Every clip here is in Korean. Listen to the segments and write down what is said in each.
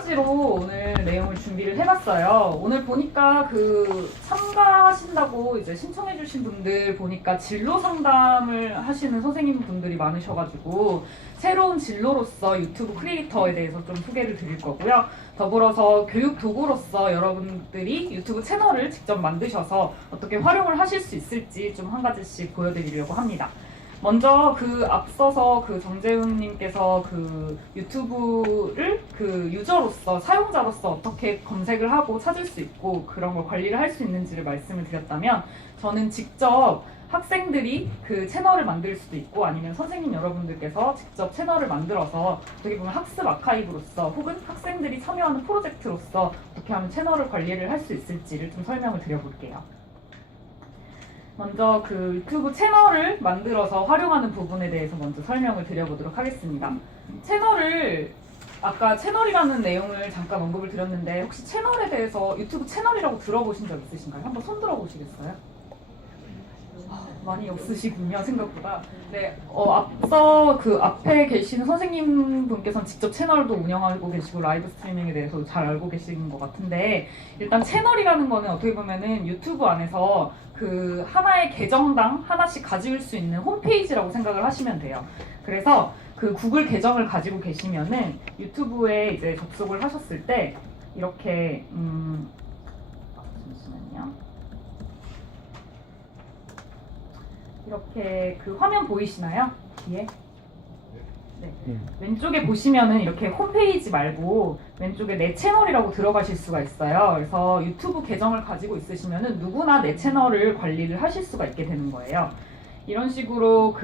가지로 오늘 내용을 준비를 해봤어요. 오늘 보니까 참가하신다고 이제 신청해주신 분들 보니까 진로 상담을 하시는 선생님 분들이 많으셔가지고 새로운 진로로서 유튜브 크리에이터에 대해서 좀 소개를 드릴 거고요. 더불어서 교육 도구로서 여러분들이 유튜브 채널을 직접 만드셔서 어떻게 활용을 하실 수 있을지 좀 한 가지씩 보여드리려고 합니다. 먼저 앞서서 정재훈님께서 유튜브를 유저로서 사용자로서 어떻게 검색을 하고 찾을 수 있고 그런 걸 관리를 할 수 있는지를 말씀을 드렸다면, 저는 직접 학생들이 채널을 만들 수도 있고 아니면 선생님 여러분들께서 직접 채널을 만들어서 어떻게 보면 학습 아카이브로서 혹은 학생들이 참여하는 프로젝트로서 어떻게 하면 채널을 관리를 할 수 있을지를 좀 설명을 드려볼게요. 먼저 유튜브 채널을 만들어서 활용하는 부분에 대해서 먼저 설명을 드려보도록 하겠습니다. 아까 채널이라는 내용을 잠깐 언급을 드렸는데, 혹시 채널에 대해서 유튜브 채널이라고 들어보신 적 있으신가요? 한번 손 들어보시겠어요? 많이 없으시군요, 생각보다. 네, 앞서 앞에 계신 선생님 분께서는 직접 채널도 운영하고 계시고 라이브 스트리밍에 대해서 잘 알고 계신 것 같은데, 일단 채널이라는 거는 어떻게 보면은 유튜브 안에서 하나의 계정당 하나씩 가질 수 있는 홈페이지라고 생각을 하시면 돼요. 그래서 구글 계정을 가지고 계시면은 유튜브에 이제 접속을 하셨을 때 이렇게 잠시만요. 이렇게 화면 보이시나요? 뒤에? 네. 왼쪽에 보시면은 이렇게 홈페이지 말고 왼쪽에 내 채널이라고 들어가실 수가 있어요. 그래서 유튜브 계정을 가지고 있으시면은 누구나 내 채널을 관리를 하실 수가 있게 되는 거예요. 이런 식으로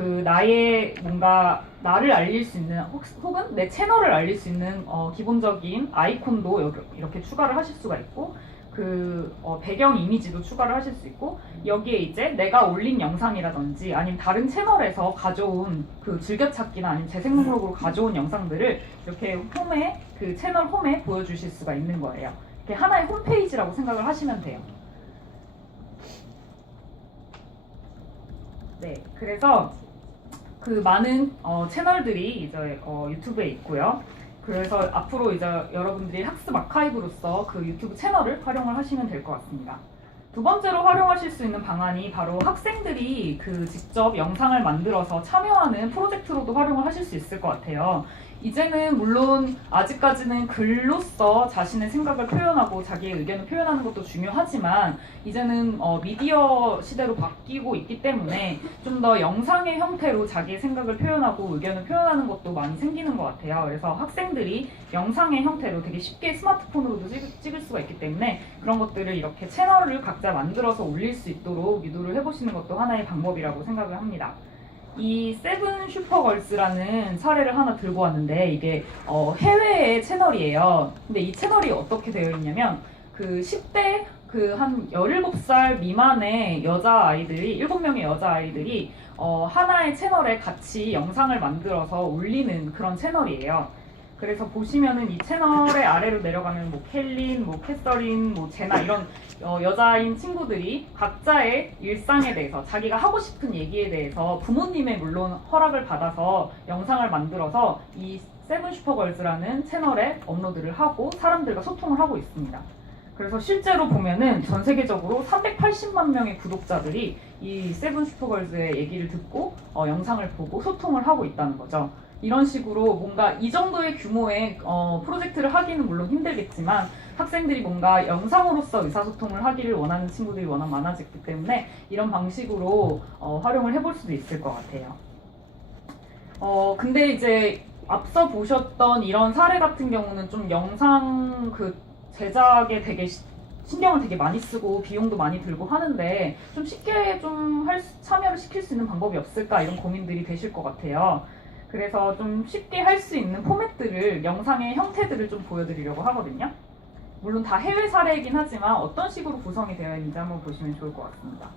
나를 알릴 수 있는 혹은 내 채널을 알릴 수 있는 기본적인 아이콘도 이렇게 추가를 하실 수가 있고, 배경 이미지도 추가를 하실 수 있고, 여기에 이제 내가 올린 영상이라든지 아니면 다른 채널에서 가져온 즐겨찾기나 아니면 재생 목록으로 가져온 영상들을 이렇게 채널 홈에 보여주실 수가 있는 거예요. 이렇게 하나의 홈페이지라고 생각을 하시면 돼요. 네, 그래서 많은 채널들이 이제 유튜브에 있고요. 그래서 앞으로 이제 여러분들이 학습 아카이브로서 유튜브 채널을 활용을 하시면 될 것 같습니다. 두 번째로 활용하실 수 있는 방안이 바로 학생들이 직접 영상을 만들어서 참여하는 프로젝트로도 활용을 하실 수 있을 것 같아요. 이제는 물론 아직까지는 글로써 자신의 생각을 표현하고 자기의 의견을 표현하는 것도 중요하지만, 이제는 미디어 시대로 바뀌고 있기 때문에 좀 더 영상의 형태로 자기의 생각을 표현하고 의견을 표현하는 것도 많이 생기는 것 같아요. 그래서 학생들이 영상의 형태로 되게 쉽게 스마트폰으로도 찍을 수가 있기 때문에 그런 것들을 이렇게 채널을 각자 만들어서 올릴 수 있도록 유도를 해보시는 것도 하나의 방법이라고 생각을 합니다. 이 세븐 슈퍼걸스라는 사례를 하나 들고 왔는데, 이게 해외의 채널이에요. 근데 이 채널이 어떻게 되어 있냐면 10대 한 17살 미만의 여자아이들이 7명의 여자아이들이 하나의 채널에 같이 영상을 만들어서 올리는 그런 채널이에요. 그래서 보시면은 이 채널의 아래로 내려가면 켈린, 캐서린, 제나 이런 여자인 친구들이 각자의 일상에 대해서, 자기가 하고 싶은 얘기에 대해서 부모님의 물론 허락을 받아서 영상을 만들어서 이 세븐 슈퍼걸즈라는 채널에 업로드를 하고 사람들과 소통을 하고 있습니다. 그래서 실제로 보면은 전 세계적으로 380만 명의 구독자들이 이 세븐 슈퍼걸즈의 얘기를 듣고 영상을 보고 소통을 하고 있다는 거죠. 이런 식으로 뭔가 이 정도의 규모의 프로젝트를 하기는 물론 힘들겠지만, 학생들이 뭔가 영상으로서 의사소통을 하기를 원하는 친구들이 워낙 많아졌기 때문에 이런 방식으로 활용을 해볼 수도 있을 것 같아요. 근데 이제 앞서 보셨던 이런 사례 같은 경우는 좀 영상 제작에 되게 신경을 되게 많이 쓰고 비용도 많이 들고 하는데, 좀 쉽게 참여를 시킬 수 있는 방법이 없을까, 이런 고민들이 되실 것 같아요. 그래서 좀 쉽게 할 수 있는 포맷들을, 영상의 형태들을 좀 보여드리려고 하거든요. 물론 다 해외 사례이긴 하지만 어떤 식으로 구성이 되어 있는지 한번 보시면 좋을 것 같습니다.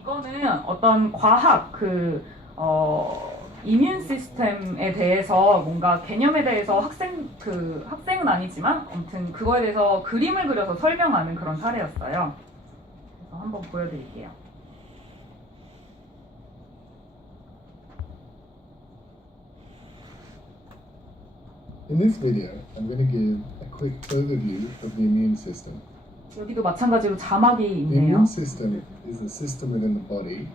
이거는 어떤 과학, 이뮨 시스템에 대해서 뭔가 개념에 대해서 학생은 아니지만 아무튼 그거에 대해서 그림을 그려서 설명하는 그런 사례였어요. 그래서 한번 보여드릴게요. In this video, I'm going to give a quick overview of the immune system. 여기도 마찬가지로 자막이 The 있네요. immune system is the system within the body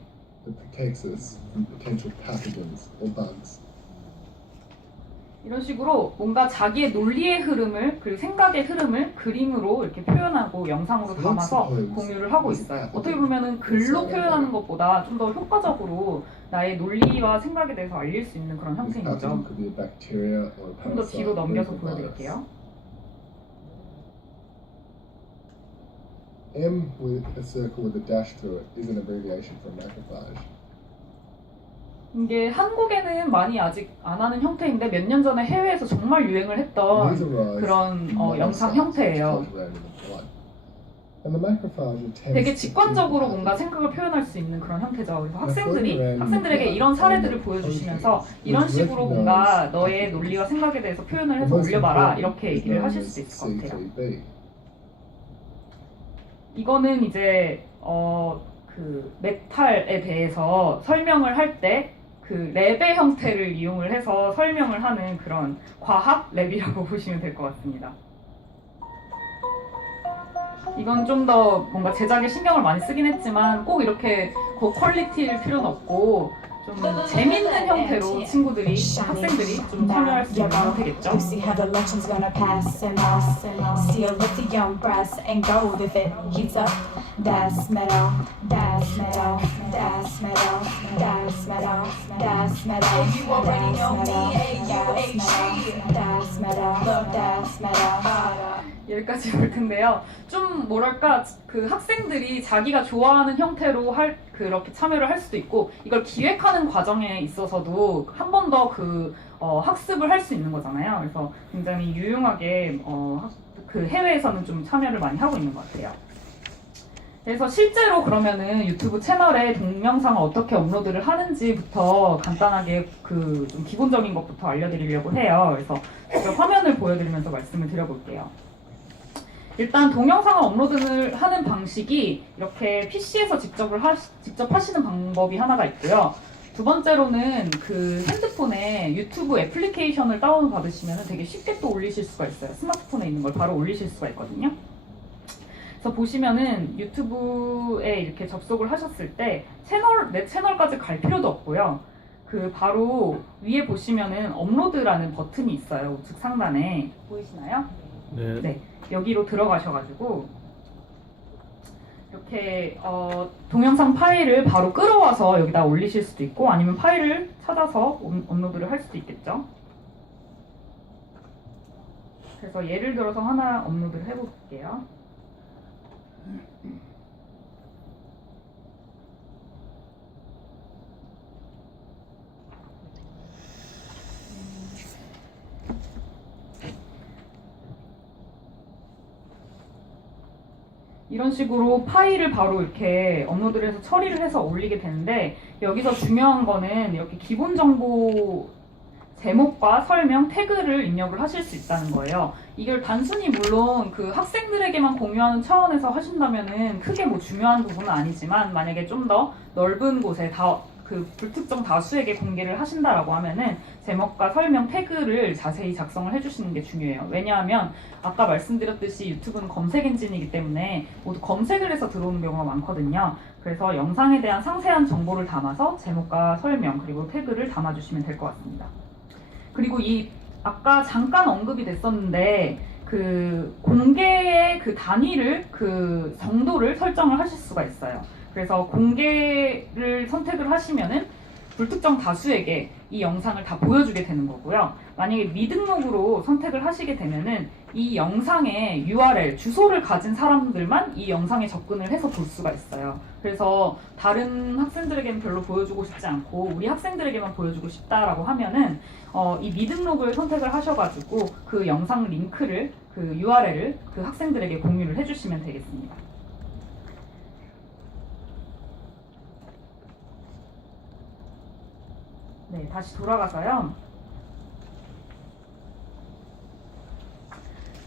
that protects us from potential pathogens or bugs. 이런 식으로 뭔가 자기의 논리의 흐름을 그리고 생각의 흐름을 그림으로 이렇게 표현하고 영상으로 담아서 공유를 하고 있어요. 어떻게 보면은 글로 표현하는 것보다 좀 더 효과적으로 나의 논리와 생각에 대해서 알릴 수 있는 그런 This 형태인 pathogen 거죠. could be a bacteria or a 좀 더 parasite 뒤로 or 넘겨서 a virus. 보여드릴게요. M with a circle with a dash through it is an abbreviation for macrophage. 이게 한국에는 많이 아직 안 하는 형태인데 몇 년 전에 해외에서 정말 유행을 했던 These arise 그런 from 영상 monocytes 형태예요. cultivated in the blood. And the macrophage tends 되게 to 직관적으로 kill 뭔가 pathogens. 생각을 표현할 수 있는 그런 형태죠. 그래서 네, 학생들에게 이런 사례들을 보여주시면서 이런 식으로 뭔가 너의 논리와 생각에 대해서 표현을 해서 올려봐라 이렇게 얘기를 하실 수도 있을 것 같아요. CTB. 이거는 이제 그 메탈에 대해서 설명을 할 때 그 랩의 형태를 이용을 해서 설명을 하는 그런 과학 랩이라고 보시면 될 것 같습니다. 이건 좀 더 뭔가 제작에 신경을 많이 쓰긴 했지만 꼭 이렇게 고퀄리티일 필요는 없고 좀 재밌는 형태로 친구들이, 학생들이 좀 참여할 수 있는 형태겠죠. You see how the election's gonna pass and pass. Steel, lithium, brass, and gold. If it heats up, that's metal, that's metal, that's metal, that's metal, that's metal. You already know me, AUHG. That's metal, that's metal. 여기까지 볼 텐데요. 좀 뭐랄까 그 학생들이 자기가 좋아하는 형태로 그렇게 참여를 할 수도 있고 이걸 기획하는 과정에 있어서도 한 번 더 그 학습을 할 수 있는 거잖아요. 그래서 굉장히 유용하게 그 해외에서는 좀 참여를 많이 하고 있는 것 같아요. 그래서 실제로 그러면은 유튜브 채널에 동영상을 어떻게 업로드를 하는지부터 간단하게 그 좀 기본적인 것부터 알려드리려고 해요. 그래서 직접 화면을 보여드리면서 말씀을 드려볼게요. 일단 동영상을 업로드를 하는 방식이 이렇게 PC에서 직접 하시는 방법이 하나가 있고요. 두 번째로는 그 핸드폰에 유튜브 애플리케이션을 다운받으시면 되게 쉽게 또 올리실 수가 있어요. 스마트폰에 있는 걸 바로 올리실 수가 있거든요. 그래서 보시면은 유튜브에 이렇게 접속을 하셨을 때 내 채널까지 갈 필요도 없고요. 그 바로 위에 보시면은 업로드라는 버튼이 있어요. 우측 상단에 보이시나요? 네. 네, 여기로 들어가셔가지고 이렇게 동영상 파일을 바로 끌어와서 여기다 올리실 수도 있고 아니면 파일을 찾아서 업로드를 할 수도 있겠죠. 그래서 예를 들어서 하나 업로드를 해볼게요. 이런 식으로 파일을 바로 이렇게 업로드를 해서 처리를 해서 올리게 되는데 여기서 중요한 거는 이렇게 기본 정보 제목과 설명, 태그를 입력을 하실 수 있다는 거예요. 이걸 단순히 물론 그 학생들에게만 공유하는 차원에서 하신다면은 크게 뭐 중요한 부분은 아니지만 만약에 좀 더 넓은 곳에 그 불특정 다수에게 공개를 하신다라고 하면은 제목과 설명 태그를 자세히 작성을 해주시는 게 중요해요. 왜냐하면 아까 말씀드렸듯이 유튜브는 검색 엔진이기 때문에 모두 검색을 해서 들어오는 경우가 많거든요. 그래서 영상에 대한 상세한 정보를 담아서 제목과 설명 그리고 태그를 담아주시면 될 것 같습니다. 그리고 아까 잠깐 언급이 됐었는데 그 공개의 그 단위를 그 정도를 설정을 하실 수가 있어요. 그래서 공개를 선택을 하시면은 불특정 다수에게 이 영상을 다 보여주게 되는 거고요. 만약에 미등록으로 선택을 하시게 되면은 이 영상의 URL, 주소를 가진 사람들만 이 영상에 접근을 해서 볼 수가 있어요. 그래서 다른 학생들에게는 별로 보여주고 싶지 않고 우리 학생들에게만 보여주고 싶다라고 하면은 이 미등록을 선택을 하셔가지고 그 영상 링크를, 그 URL을 그 학생들에게 공유를 해주시면 되겠습니다. 네, 다시 돌아가서요.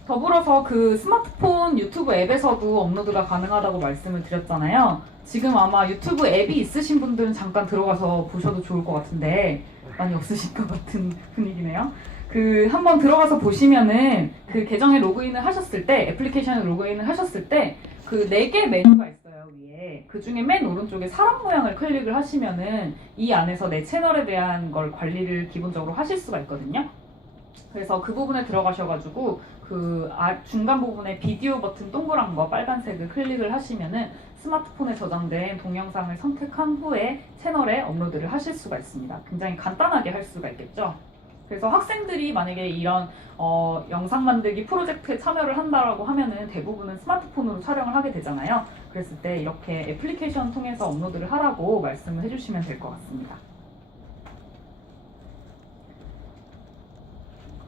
더불어서 그 스마트폰 유튜브 앱에서도 업로드가 가능하다고 말씀을 드렸잖아요. 지금 아마 유튜브 앱이 있으신 분들은 잠깐 들어가서 보셔도 좋을 것 같은데 많이 없으실 것 같은 분위기네요. 그 한번 들어가서 보시면은 그 계정에 로그인을 하셨을 때, 애플리케이션에 로그인을 하셨을 때 그 4개 메뉴가 있어요, 위에. 그 중에 맨 오른쪽에 사람 모양을 클릭을 하시면은 이 안에서 내 채널에 대한 걸 관리를 기본적으로 하실 수가 있거든요. 그래서 그 부분에 들어가셔가지고 그 중간 부분에 비디오 버튼 동그란 거 빨간색을 클릭을 하시면은 스마트폰에 저장된 동영상을 선택한 후에 채널에 업로드를 하실 수가 있습니다. 굉장히 간단하게 할 수가 있겠죠. 그래서 학생들이 만약에 이런 영상 만들기 프로젝트에 참여를 한다라고 하면은 대부분은 스마트폰으로 촬영을 하게 되잖아요. 그랬을 때 이렇게 애플리케이션 통해서 업로드를 하라고 말씀을 해주시면 될 것 같습니다.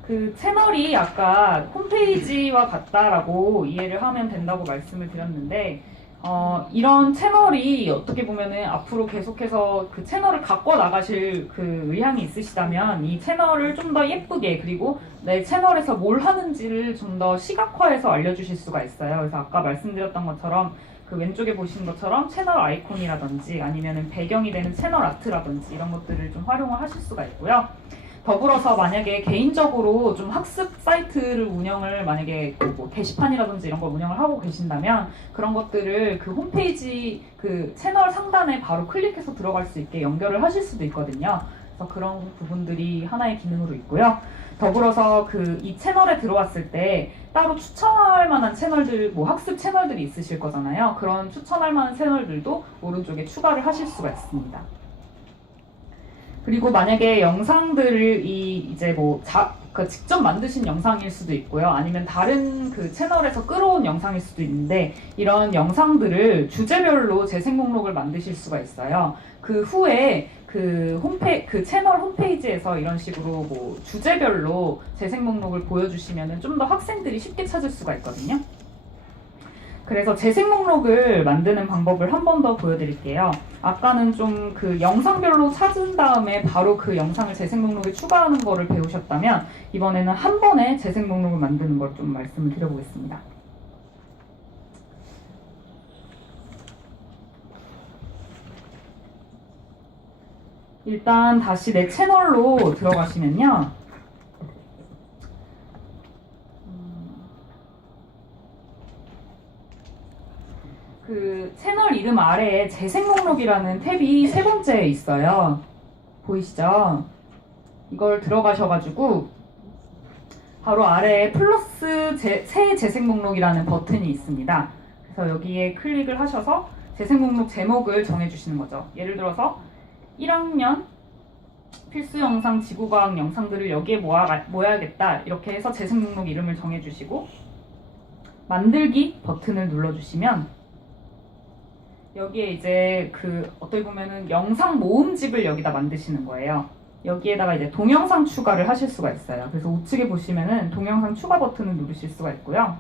그 채널이 아까 홈페이지와 같다라고 이해를 하면 된다고 말씀을 드렸는데 이런 채널이 어떻게 보면은 앞으로 계속해서 그 채널을 갖고 나가실 그 의향이 있으시다면 이 채널을 좀 더 예쁘게 그리고 내 채널에서 뭘 하는지를 좀 더 시각화해서 알려주실 수가 있어요. 그래서 아까 말씀드렸던 것처럼 그 왼쪽에 보시는 것처럼 채널 아이콘이라든지 아니면은 배경이 되는 채널 아트라든지 이런 것들을 좀 활용을 하실 수가 있고요. 더불어서 만약에 개인적으로 좀 학습 사이트를 운영을 만약에 뭐 게시판이라든지 이런 걸 운영을 하고 계신다면 그런 것들을 그 홈페이지 그 채널 상단에 바로 클릭해서 들어갈 수 있게 연결을 하실 수도 있거든요. 그래서 그런 부분들이 하나의 기능으로 있고요. 더불어서 그 이 채널에 들어왔을 때 따로 추천할 만한 채널들, 뭐 학습 채널들이 있으실 거잖아요. 그런 추천할 만한 채널들도 오른쪽에 추가를 하실 수가 있습니다. 그리고 만약에 영상들을 이제 뭐 직접 만드신 영상일 수도 있고요. 아니면 다른 그 채널에서 끌어온 영상일 수도 있는데 이런 영상들을 주제별로 재생 목록을 만드실 수가 있어요. 그 후에 그 채널 홈페이지에서 이런 식으로 뭐 주제별로 재생 목록을 보여주시면은 좀 더 학생들이 쉽게 찾을 수가 있거든요. 그래서 재생 목록을 만드는 방법을 한 번 더 보여드릴게요. 아까는 좀 그 영상별로 찾은 다음에 바로 그 영상을 재생 목록에 추가하는 거를 배우셨다면 이번에는 한 번에 재생 목록을 만드는 걸 좀 말씀을 드려보겠습니다. 일단 다시 내 채널로 들어가시면요. 그 채널 이름 아래에 재생 목록이라는 탭이 세 번째에 있어요. 보이시죠? 이걸 들어가셔가지고 바로 아래에 플러스 새 재생 목록이라는 버튼이 있습니다. 그래서 여기에 클릭을 하셔서 재생 목록 제목을 정해주시는 거죠. 예를 들어서 1학년 필수 영상 지구과학 영상들을 여기에 모아야겠다 이렇게 해서 재생 목록 이름을 정해주시고 만들기 버튼을 눌러주시면 여기에 이제 그 어떻게 보면은 영상 모음집을 여기다 만드시는 거예요. 여기에다가 이제 동영상 추가를 하실 수가 있어요. 그래서 우측에 보시면은 동영상 추가 버튼을 누르실 수가 있고요.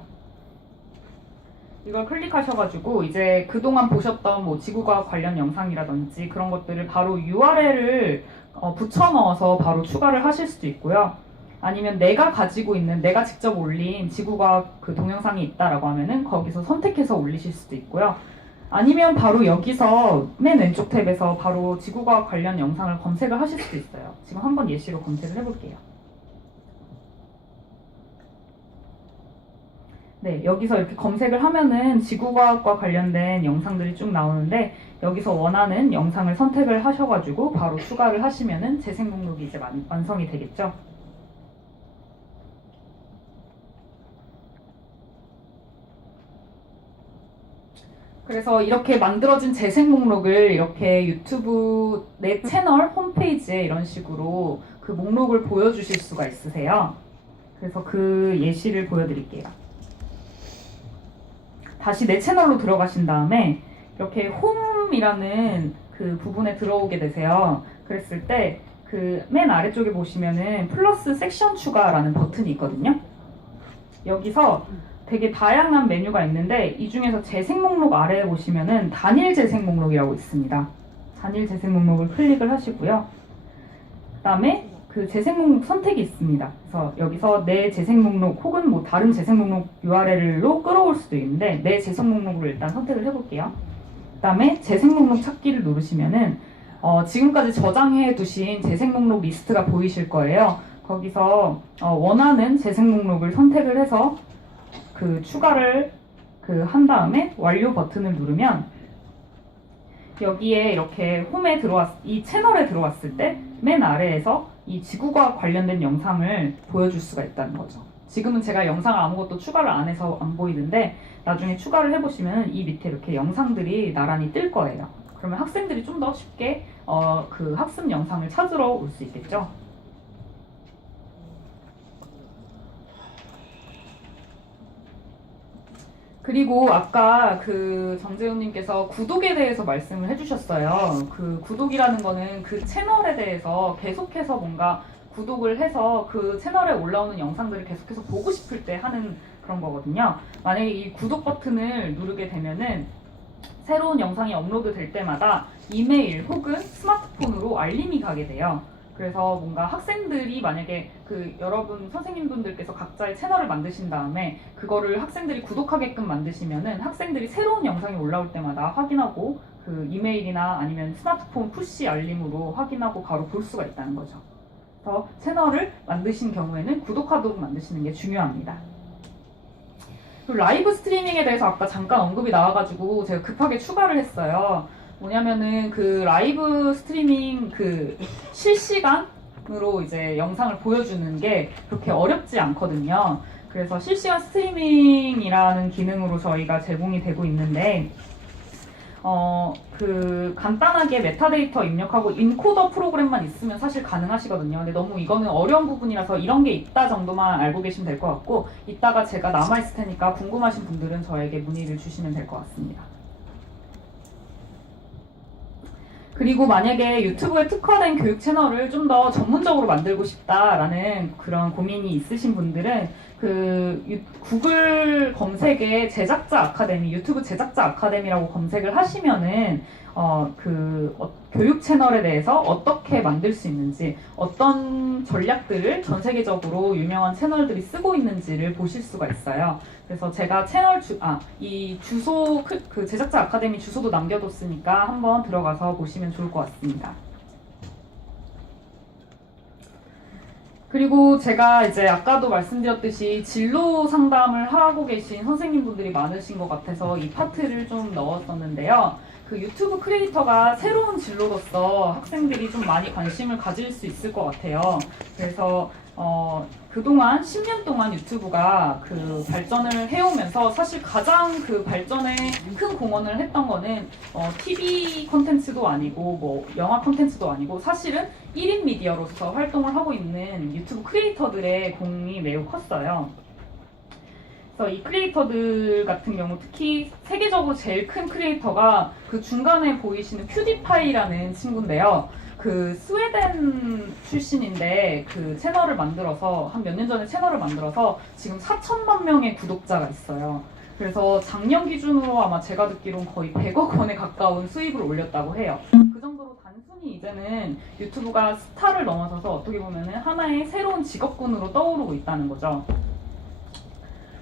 이걸 클릭하셔가지고 이제 그동안 보셨던 뭐 지구과학 관련 영상이라든지 그런 것들을 바로 URL을 붙여 넣어서 바로 추가를 하실 수도 있고요. 아니면 내가 가지고 있는 내가 직접 올린 지구과학 그 동영상이 있다라고 하면은 거기서 선택해서 올리실 수도 있고요. 아니면 바로 여기서 맨 왼쪽 탭에서 바로 지구과학 관련 영상을 검색을 하실 수도 있어요. 지금 한번 예시로 검색을 해볼게요. 네, 여기서 이렇게 검색을 하면은 지구과학과 관련된 영상들이 쭉 나오는데 여기서 원하는 영상을 선택을 하셔가지고 바로 추가를 하시면은 재생 목록이 이제 완성이 되겠죠. 그래서 이렇게 만들어진 재생 목록을 이렇게 유튜브 내 채널 홈페이지에 이런 식으로 그 목록을 보여주실 수가 있으세요. 그래서 그 예시를 보여드릴게요. 다시 내 채널로 들어가신 다음에 이렇게 홈이라는 그 부분에 들어오게 되세요. 그랬을 때 그 맨 아래쪽에 보시면은 플러스 섹션 추가라는 버튼이 있거든요. 여기서 되게 다양한 메뉴가 있는데 이 중에서 재생 목록 아래에 보시면은 단일 재생 목록이라고 있습니다. 단일 재생 목록을 클릭을 하시고요. 그 다음에 그 재생 목록 선택이 있습니다. 그래서 여기서 내 재생 목록 혹은 뭐 다른 재생 목록 URL로 끌어올 수도 있는데 내 재생 목록으로 일단 선택을 해볼게요. 그 다음에 재생 목록 찾기를 누르시면은 지금까지 저장해 두신 재생 목록 리스트가 보이실 거예요. 거기서 원하는 재생 목록을 선택을 해서 그 추가를 한 다음에 완료 버튼을 누르면 여기에 이렇게 홈에 이 채널에 들어왔을 때 맨 아래에서 이 지구과 관련된 영상을 보여줄 수가 있다는 거죠. 지금은 제가 영상을 아무것도 추가를 안 해서 안 보이는데 나중에 추가를 해보시면 이 밑에 이렇게 영상들이 나란히 뜰 거예요. 그러면 학생들이 좀 더 쉽게 그 학습 영상을 찾으러 올 수 있겠죠. 그리고 아까 그 정재훈님께서 구독에 대해서 말씀을 해주셨어요. 그 구독이라는 거는 그 채널에 대해서 계속해서 뭔가 구독을 해서 그 채널에 올라오는 영상들을 계속해서 보고 싶을 때 하는 그런 거거든요. 만약에 이 구독 버튼을 누르게 되면은 새로운 영상이 업로드 될 때마다 이메일 혹은 스마트폰으로 알림이 가게 돼요. 그래서 뭔가 학생들이 만약에 여러분 선생님분들께서 각자의 채널을 만드신 다음에 그거를 학생들이 구독하게끔 만드시면은 학생들이 새로운 영상이 올라올 때마다 확인하고 그 이메일이나 아니면 스마트폰 푸시 알림으로 확인하고 바로 볼 수가 있다는 거죠. 그래서 채널을 만드신 경우에는 구독하도록 만드시는 게 중요합니다. 그리고 라이브 스트리밍에 대해서 아까 잠깐 언급이 나와가지고 제가 급하게 추가를 했어요. 뭐냐면은 그 라이브 스트리밍 실시간으로 이제 영상을 보여주는 게 그렇게 어렵지 않거든요. 그래서 실시간 스트리밍이라는 기능으로 저희가 제공이 되고 있는데 간단하게 메타데이터 입력하고 인코더 프로그램만 있으면 사실 가능하시거든요. 근데 너무 이거는 어려운 부분이라서 이런 게 있다 정도만 알고 계시면 될 것 같고 이따가 제가 남아있을 테니까 궁금하신 분들은 저에게 문의를 주시면 될 것 같습니다. 그리고 만약에 유튜브에 특화된 교육 채널을 좀 더 전문적으로 만들고 싶다라는 그런 고민이 있으신 분들은 구글 검색에 제작자 아카데미, 유튜브 제작자 아카데미라고 검색을 하시면은 교육 채널에 대해서 어떻게 만들 수 있는지, 어떤 전략들을 전 세계적으로 유명한 채널들이 쓰고 있는지를 보실 수가 있어요. 그래서 제가 이 주소, 제작자 아카데미 주소도 남겨뒀으니까 한번 들어가서 보시면 좋을 것 같습니다. 그리고 제가 이제 아까도 말씀드렸듯이 진로 상담을 하고 계신 선생님분들이 많으신 것 같아서 이 파트를 좀 넣었었는데요. 유튜브 크리에이터가 새로운 진로로서 학생들이 좀 많이 관심을 가질 수 있을 것 같아요. 그래서 그동안 10년 동안 유튜브가 발전을 해오면서 사실 가장 발전에 큰 공헌을 했던 거는 TV 콘텐츠도 아니고 영화 콘텐츠도 아니고 사실은 1인 미디어로서 활동을 하고 있는 유튜브 크리에이터들의 공이 매우 컸어요. 그래서 이 크리에이터들 같은 경우 특히 세계적으로 제일 큰 크리에이터가 중간에 보이시는 퓨디파이라는 친구인데요. 스웨덴 출신인데 채널을 만들어서 한 몇 년 전에 채널을 만들어서 지금 4천만 명의 구독자가 있어요. 그래서 작년 기준으로 아마 제가 듣기로는 거의 100억 원에 가까운 수입을 올렸다고 해요. 그 정도로 단순히 이제는 유튜브가 스타를 넘어서서 어떻게 보면 하나의 새로운 직업군으로 떠오르고 있다는 거죠.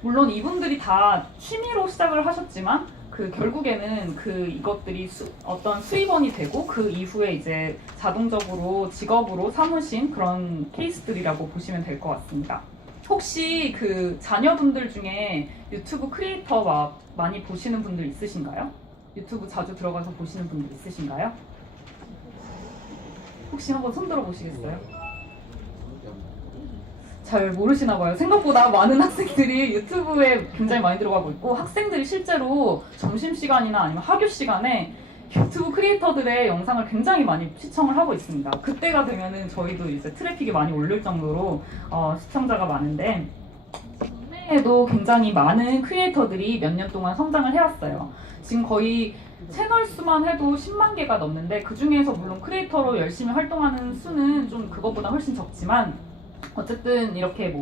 물론 이분들이 다 취미로 시작을 하셨지만 결국에는 이것들이 어떤 수입원이 되고 그 이후에 이제 자동적으로 직업으로 삼으신 그런 케이스들이라고 보시면 될 것 같습니다. 혹시 자녀분들 중에 유튜브 크리에이터 많이 보시는 분들 있으신가요? 유튜브 자주 들어가서 보시는 분들 있으신가요? 혹시 한번 손 들어 보시겠어요? 잘 모르시나 봐요. 생각보다 많은 학생들이 유튜브에 굉장히 많이 들어가고 있고 학생들이 실제로 점심시간이나 아니면 학교 시간에 유튜브 크리에이터들의 영상을 굉장히 많이 시청을 하고 있습니다. 그때가 되면은 저희도 이제 트래픽이 많이 올릴 정도로 시청자가 많은데 국내에도 굉장히 많은 크리에이터들이 몇 년 동안 성장을 해왔어요. 지금 거의 채널 수만 해도 10만 개가 넘는데 그 중에서 물론 크리에이터로 열심히 활동하는 수는 좀 그것보다 훨씬 적지만 어쨌든 이렇게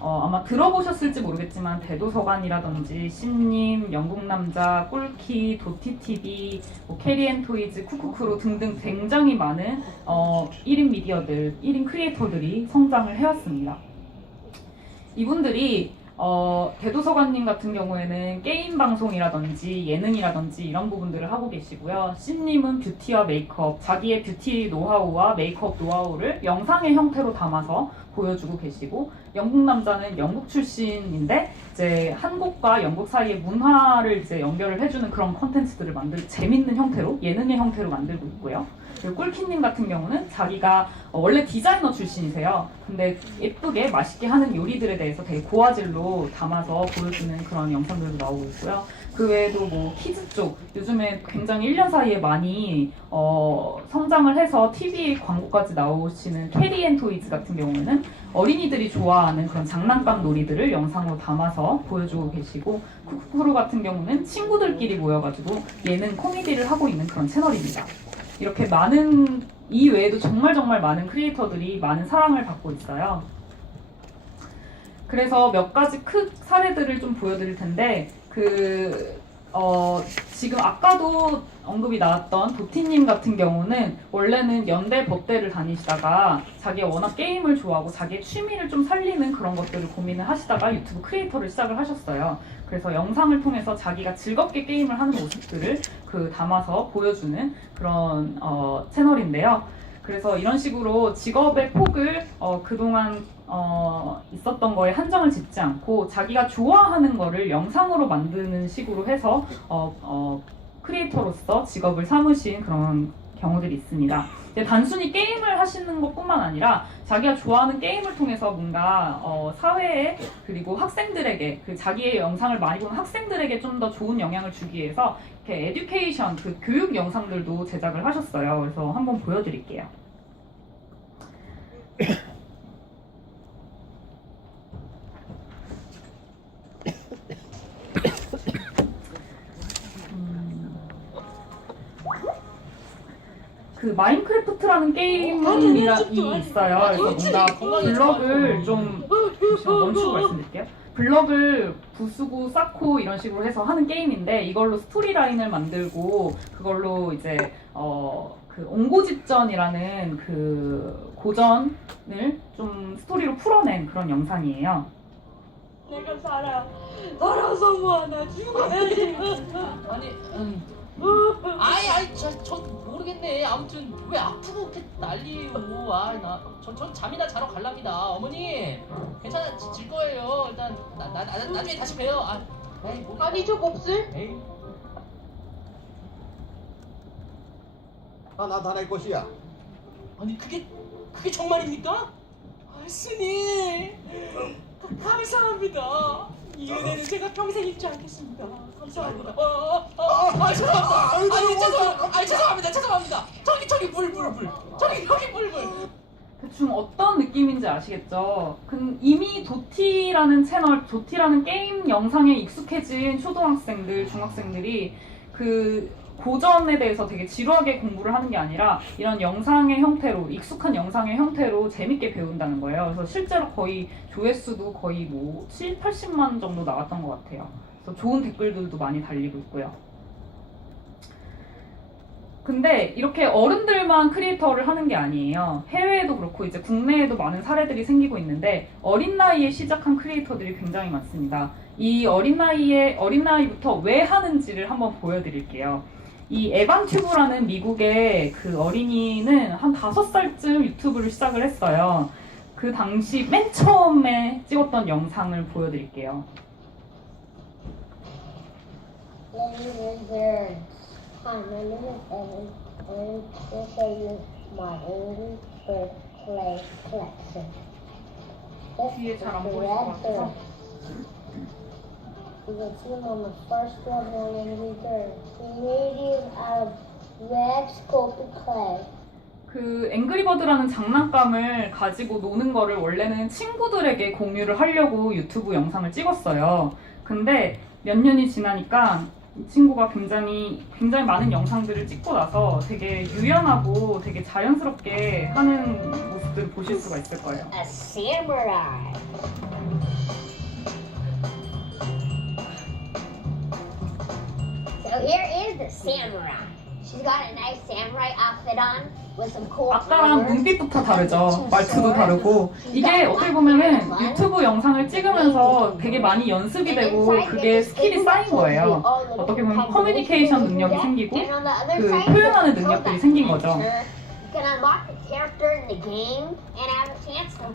아마 들어보셨을지 모르겠지만 대도서관이라든지 신님, 영국남자, 꿀키, 도티TV, 캐리앤토이즈, 쿠쿠크로 등등 굉장히 많은 1인 미디어들, 1인 크리에이터들이 성장을 해왔습니다. 이분들이 대도서관님 같은 경우에는 게임 방송이라든지 예능이라든지 이런 부분들을 하고 계시고요. C님은 뷰티와 메이크업, 자기의 뷰티 노하우와 메이크업 노하우를 영상의 형태로 담아서 보여주고 계시고, 영국 남자는 영국 출신인데 이제 한국과 영국 사이의 문화를 이제 연결을 해주는 그런 컨텐츠들을 재밌는 형태로, 예능의 형태로 만들고 있고요. 그리고 꿀키님 같은 경우는 자기가 원래 디자이너 출신이세요. 근데 예쁘게 맛있게 하는 요리들에 대해서 되게 고화질로 담아서 보여주는 그런 영상들도 나오고 있고요. 그 외에도 뭐 키즈 쪽, 요즘에 굉장히 1년 사이에 많이 성장을 해서 TV 광고까지 나오시는 캐리 앤 토이즈 같은 경우에는 어린이들이 좋아하는 그런 장난감 놀이들을 영상으로 담아서 보여주고 계시고, 쿠쿠쿠루 같은 경우는 친구들끼리 모여가지고 예능 코미디를 하고 있는 그런 채널입니다. 이렇게 많은, 이 외에도 정말 많은 크리에이터들이 많은 사랑을 받고 있어요. 그래서 몇 가지 사례들을 좀 보여드릴 텐데, 지금 아까도 언급이 나왔던 도티님 같은 경우는 원래는 연대 법대를 다니시다가 자기가 워낙 게임을 좋아하고 자기의 취미를 좀 살리는 그런 것들을 고민을 하시다가 유튜브 크리에이터를 시작을 하셨어요. 그래서 영상을 통해서 자기가 즐겁게 게임을 하는 모습들을 담아서 보여주는 그런 채널인데요. 그래서 이런 식으로 직업의 폭을 그동안 있었던 거에 한정을 짓지 않고 자기가 좋아하는 거를 영상으로 만드는 식으로 해서 크리에이터로서 직업을 삼으신 그런 경우들이 있습니다. 단순히 게임을 하시는 것뿐만 아니라 자기가 좋아하는 게임을 통해서 뭔가 사회에, 그리고 학생들에게, 자기의 영상을 많이 보는 학생들에게 좀 더 좋은 영향을 주기 위해서 이렇게 에듀케이션, 교육 영상들도 제작을 하셨어요. 그래서 한번 보여드릴게요. 마인크래프트라는 게임이 있어요. 그래서 뭔가 블럭을 좀 멈추고 말씀드릴게요. 블럭을 부수고 쌓고 이런 식으로 해서 하는 게임인데, 이걸로 스토리라인을 만들고 그걸로 이제 옹고집전이라는 고전을 좀 스토리로 풀어낸 그런 영상이에요. 내가 살아서 뭐하나 죽어야지. 아니, 저 모르겠네. 아무튼 왜 아프고 이렇게 난리예요. 전 잠이나 자러 갈랍니다. 어머니, 괜찮아질 거예요. 일단 나중에 다시 봬요. 아니 저 몹쓸? 에이. 나 낼 것이야. 아니 그게 정말입니까? 스님, 감사합니다. 이 은혜는 제가 평생 잊지 않겠습니다. 감사합니다. 죄송합니다. 저기 물. 저기 물. 대충 어떤 느낌인지 아시겠죠? 이미 도티라는 게임 영상에 익숙해진 초등학생들, 중학생들이 고전에 대해서 되게 지루하게 공부를 하는 게 아니라 이런 영상의 형태로, 익숙한 영상의 형태로 재밌게 배운다는 거예요. 그래서 실제로 거의 조회수도 거의 7, 80만 정도 나왔던 것 같아요. 그래서 좋은 댓글들도 많이 달리고 있고요. 근데 이렇게 어른들만 크리에이터를 하는 게 아니에요. 해외에도 그렇고 이제 국내에도 많은 사례들이 생기고 있는데, 어린 나이에 시작한 크리에이터들이 굉장히 많습니다. 이 어린 나이부터 왜 하는지를 한번 보여드릴게요. 이 에반튜브라는 미국의 어린이는 한 5살쯤 유튜브를 시작을 했어요. 그 당시 맨 처음에 찍었던 영상을 보여드릴게요. Hi, my name is Evan, and we'll show you my angry bird clay collection. 뒤에 This 잘 안 is the 보일 것 red 같아서. bird. You can see them on the first one on angry bird. We made these out of red sculpted clay. 앵그리버드라는 장난감을 가지고 노는 거를 원래는 친구들에게 공유를 하려고 유튜브 영상을 찍었어요. 근데 몇 년이 지나니까 이 친구가 굉장히 많은 영상들을 찍고 나서 되게 유연하고 되게 자연스럽게 하는 모습들을 보실 수가 있을 거예요. A samurai. So here is the samurai. She's got a nice samurai outfit on with some cool 아까랑 armor. 눈빛부터 다르죠. 말투도 다르고. 이게 어떻게 보면은 유튜브 영상을 찍으면서 되게 많이 연습이 되고 그게 스킬이 쌓인 거예요. 어떻게 보면 커뮤니케이션 능력이 생기고 And on the other 그 side, 표현하는 there's 능력들이 that 생긴 거죠. picture. You can unlock the character in the game and have a chance to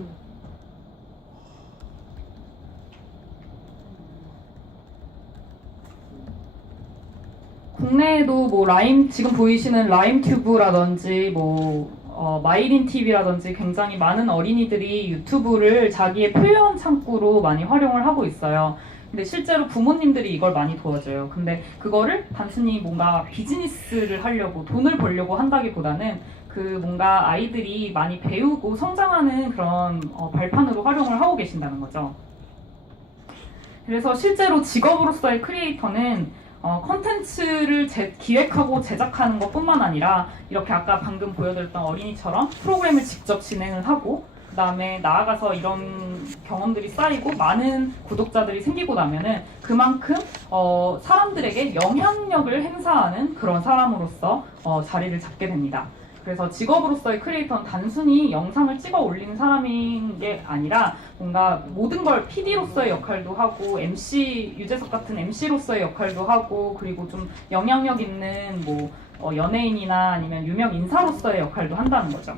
국내에도 뭐 라임 지금 보이시는 라임튜브라든지 뭐 마이린 TV라든지 굉장히 많은 어린이들이 유튜브를 자기의 표현 창구로 많이 활용을 하고 있어요. 근데 실제로 부모님들이 이걸 많이 도와줘요. 근데 그거를 단순히 뭔가 비즈니스를 하려고 돈을 벌려고 한다기보다는 그 뭔가 아이들이 많이 배우고 성장하는 그런 발판으로 활용을 하고 계신다는 거죠. 그래서 실제로 직업으로서의 크리에이터는 컨텐츠를 기획하고 제작하는 것뿐만 아니라 이렇게 아까 방금 보여드렸던 어린이처럼 프로그램을 직접 진행을 하고 그 다음에 나아가서 이런 경험들이 쌓이고 많은 구독자들이 생기고 나면은 그만큼 사람들에게 영향력을 행사하는 그런 사람으로서 자리를 잡게 됩니다. 그래서 직업으로서의 크리에이터는 단순히 영상을 찍어 올리는 사람인 게 아니라 뭔가 모든 걸 PD로서의 역할도 하고 MC, 유재석 같은 MC로서의 역할도 하고 그리고 좀 영향력 있는 뭐 연예인이나 아니면 유명 인사로서의 역할도 한다는 거죠.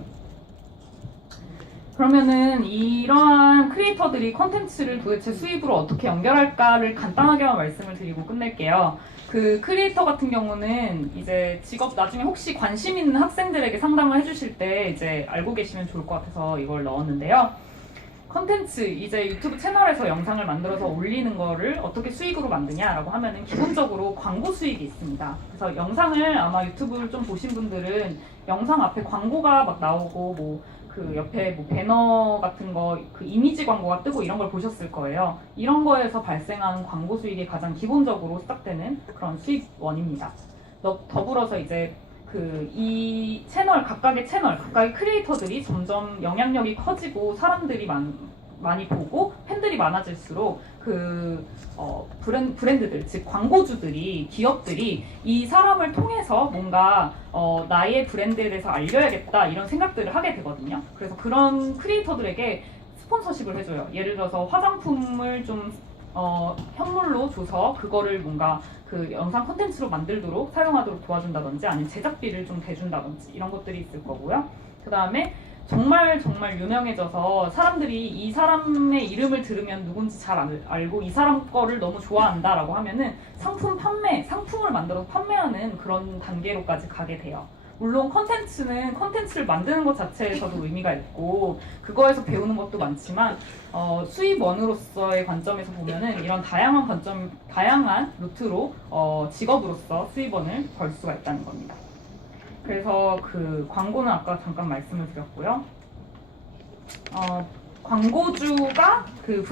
그러면은 이러한 크리에이터들이 컨텐츠를 도대체 수입으로 어떻게 연결할까를 간단하게만 말씀을 드리고 끝낼게요. 그 크리에이터 같은 경우는 이제 직업 나중에 혹시 관심 있는 학생들에게 상담을 해주실 때 이제 알고 계시면 좋을 것 같아서 이걸 넣었는데요. 컨텐츠 이제 유튜브 채널에서 영상을 만들어서 올리는 거를 어떻게 수익으로 만드냐라고 하면은 기본적으로 광고 수익이 있습니다. 그래서 영상을 아마 유튜브를 좀 보신 분들은 영상 앞에 광고가 막 나오고 뭐 그 옆에 뭐 배너 같은 거 그 이미지 광고가 뜨고 이런 걸 보셨을 거예요. 이런 거에서 발생하는 광고 수익이 가장 기본적으로 시작되는 그런 수익원입니다. 더불어서 이제 이 채널 각각의 크리에이터들이 점점 영향력이 커지고 사람들이 많이 보고 팬들이 많아질수록 브랜드들 즉 광고주들이 기업들이 이 사람을 통해서 뭔가 나의 브랜드에 대해서 알려야겠다 이런 생각들을 하게 되거든요. 그래서 그런 크리에이터들에게 스폰서십을 해줘요. 예를 들어서 화장품을 좀 현물로 줘서 그거를 뭔가 그 영상 콘텐츠로 만들도록 사용하도록 도와준다든지 아니면 제작비를 좀 대준다든지 이런 것들이 있을 거고요. 그 다음에 정말 유명해져서 사람들이 이 사람의 이름을 들으면 누군지 잘 알고 이 사람 거를 너무 좋아한다라고 하면은 상품을 만들어서 판매하는 그런 단계로까지 가게 돼요. 물론 컨텐츠를 만드는 것 자체에서도 의미가 있고 그거에서 배우는 것도 많지만 수입원으로서의 관점에서 보면은 이런 다양한 루트로 직업으로서 수입원을 벌 수가 있다는 겁니다. 그래서 그 광고는 아까 잠깐 말씀을 드렸고요. 광고주가 그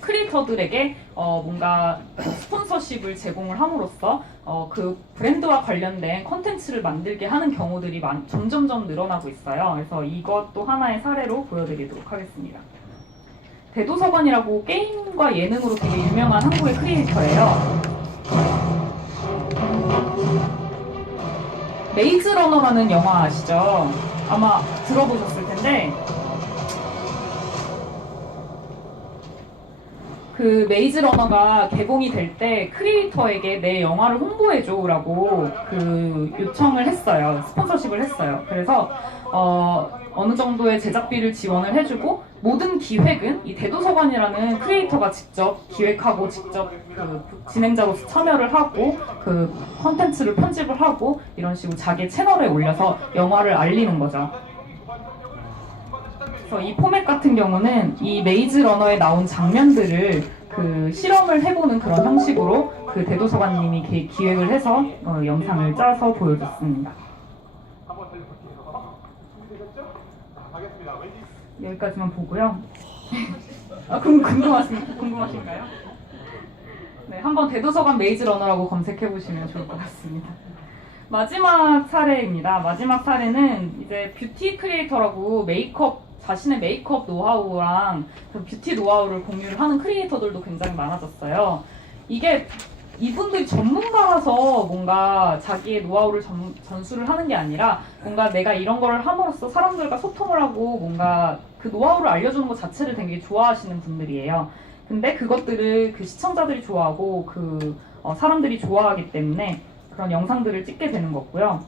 크리에이터들에게 뭔가 스폰서십을 제공을 함으로써 그 브랜드와 관련된 컨텐츠를 만들게 하는 경우들이 점점점 늘어나고 있어요. 그래서 이것도 하나의 사례로 보여드리도록 하겠습니다. 대도서관이라고 게임과 예능으로 되게 유명한 한국의 크리에이터예요. 메이즈 러너라는 영화 아시죠? 아마 들어보셨을 텐데 그 메이즈 러너가 개봉이 될 때 크리에이터에게 내 영화를 홍보해줘라고 그 요청을 했어요. 스폰서십을 했어요. 그래서 어느 정도의 제작비를 지원을 해주고 모든 기획은 이 대도서관이라는 크리에이터가 직접 기획하고 직접 그 진행자로서 참여를 하고 그 컨텐츠를 편집을 하고 이런 식으로 자기 채널에 올려서 영화를 알리는 거죠. 그래서 이 포맷 같은 경우는 이 메이즈 러너에 나온 장면들을 그 실험을 해보는 그런 형식으로 그 대도서관님이 기획을 해서 영상을 짜서 보여줬습니다. 여기까지만 보고요. 궁금하신가요? 네, 한번 대도서관 메이즈 러너라고 검색해 보시면 좋을 것 같습니다. 마지막 사례입니다. 마지막 사례는 이제 뷰티 크리에이터라고 자신의 메이크업 노하우랑 그 뷰티 노하우를 공유를 하는 크리에이터들도 굉장히 많아졌어요. 이게 이분들이 전문가라서 뭔가 자기의 노하우를 전수를 하는 게 아니라 뭔가 내가 이런 거를 함으로써 사람들과 소통을 하고 뭔가 그 노하우를 알려주는 것 자체를 되게 좋아하시는 분들이에요. 근데 그것들을 그 시청자들이 좋아하고 사람들이 좋아하기 때문에 그런 영상들을 찍게 되는 거고요.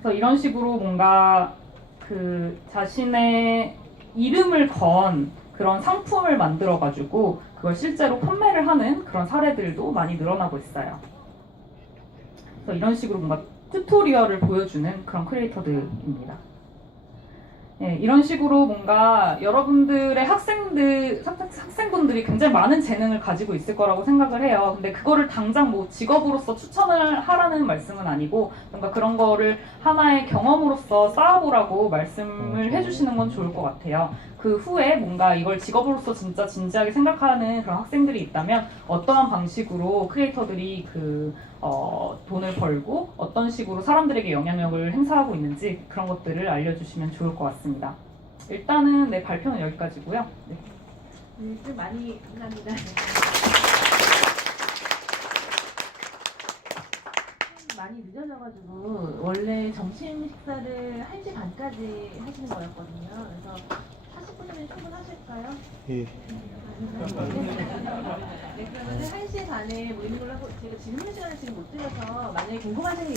그래서 이런 식으로 뭔가 그 자신의 이름을 건 그런 상품을 만들어가지고 그걸 실제로 판매를 하는 그런 사례들도 많이 늘어나고 있어요. 그래서 이런 식으로 뭔가 튜토리얼을 보여주는 그런 크리에이터들입니다. 네, 이런 식으로 뭔가 여러분들의 학생분들이 굉장히 많은 재능을 가지고 있을 거라고 생각을 해요. 근데 그거를 당장 뭐 직업으로서 추천을 하라는 말씀은 아니고 뭔가 그런 거를 하나의 경험으로서 쌓아보라고 말씀을 해주시는 건 좋을 것 같아요. 그 후에 뭔가 이걸 직업으로서 진짜 진지하게 생각하는 그런 학생들이 있다면 어떠한 방식으로 크리에이터들이 돈을 벌고 어떤 식으로 사람들에게 영향력을 행사하고 있는지 그런 것들을 알려주시면 좋을 것 같습니다. 일단은 네, 발표는 여기까지고요. 네. 좀 많이 감사합니다. 많이 늦어져가지고 원래 점심 식사를 1시 반까지 하시는 거였거든요. 그래서 40분이면 충분하실까요? 예. 네, 그러면 1시 반에 모이는 걸로 하고 제가 질문 시간을 지금 못 드려서 만약에 궁금하신 게